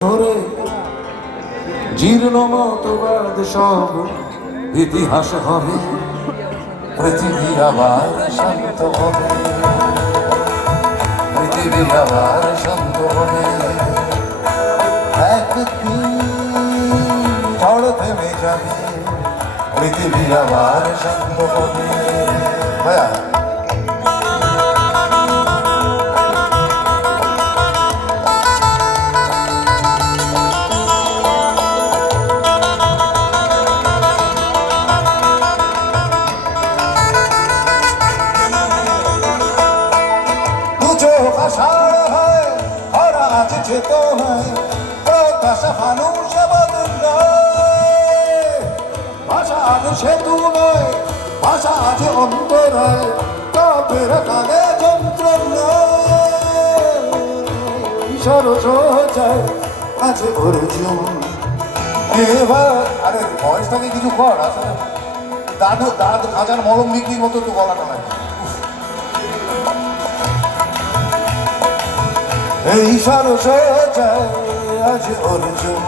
ধরে জীর্ণ মতবাদ সব ইতিহাস হবে, পৃথিবী আবার শান্ত হবে, পৃথিবী আবার শান্ত হবে। একদিন ঝড় থেমে যাবে, পৃথিবী আবার শান্ত হবে। ভাইয়া আষাঢ় হয়, খরা আজ যেত হয়, প্রকাশ মানুষ ভাষা আজ সেতু নয়, ভাষা আজ অন্তরায়, কাপের কানে যন্ত্রণা সরস যায় আজ অর্জুন। এবার আরে ভয়েসটাকে কিছু কর, আসলে দাদু দাদু হাজার মলম বিক্রির মতো তো গলাটা লাগে। এই সরস যায় আজ অর্জুন।